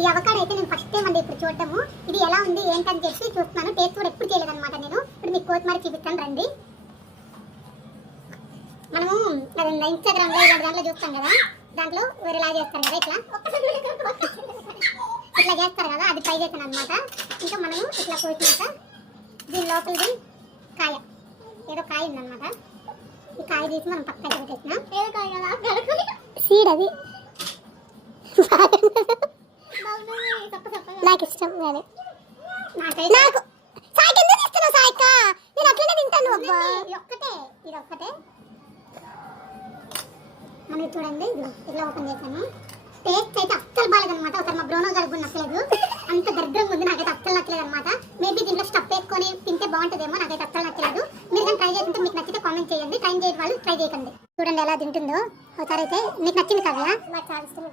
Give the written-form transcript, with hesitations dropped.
ఈ అవకాడో అయితే నేను ఫస్ట్ టైం అండి ఇప్పుడు చూడటము. ఇది ఎలా ఉంది ఏంటని చెప్పి చూస్తున్నాను. టేస్ట్ కూడా ఎప్పుడు చేయలేదన్నమాట నేను. ఇప్పుడు మీకు కొత్తిమీర చూపిస్తాను రండి. మనము ఇన్స్టాగ్రామ్ లో ఇలాంటి దాంట్లో చూస్తాం కదా, దాంట్లో వేరేలా చేస్తారు కదా, ఇట్లా చేస్తారు కదా, అది ట్రై చేశాను అనమాట. ఇంకా మనము ఇట్లా కోసినాక దీని లోపలిది కాయ, ఏదో కాయ ఉందన్నమాట. ఈ కాయ తీసి మనం పక్కన పెట్టేసినాం. ఏదో కాయ కదా, సీడ్ అది. నాకు ఇష్టం లేదు. నాకు సాయికి ఎందుకు ఇస్తున్నావు సాయిక? నేను అట్లనే తింటాను. అబ్బా ఇది ఒక్కటే మనకి చూడండి. ఇట్లా ఓపెన్ చేశాను. టేస్ట్ అయితే అస్సలు బాగాలేదన్నమాట. ఒకసారి మా బ్రోనో గారికి కూడా నచ్చలేదు, అంత దరిద్రంగా ఉంది. నాకైతే అస్సలు నచ్చలేదు అనమాట. మేబీ దీంట్లో స్టఫ్ వేసుకొని తింటే బాగుంటుందేమో, నాకైతే అస్సలు నచ్చలేదు. మీరు కానీ ట్రై చేస్తుంటే మీకు నచ్చితే కామెంట్ చేయండి. ట్రై చేయడం వాళ్ళు ట్రై చేయకండి. చూడండి ఎలా తింటుందో. ఒకసారి అయితే మీకు నచ్చింది కదా, నాకు చాలా ఇష్టం.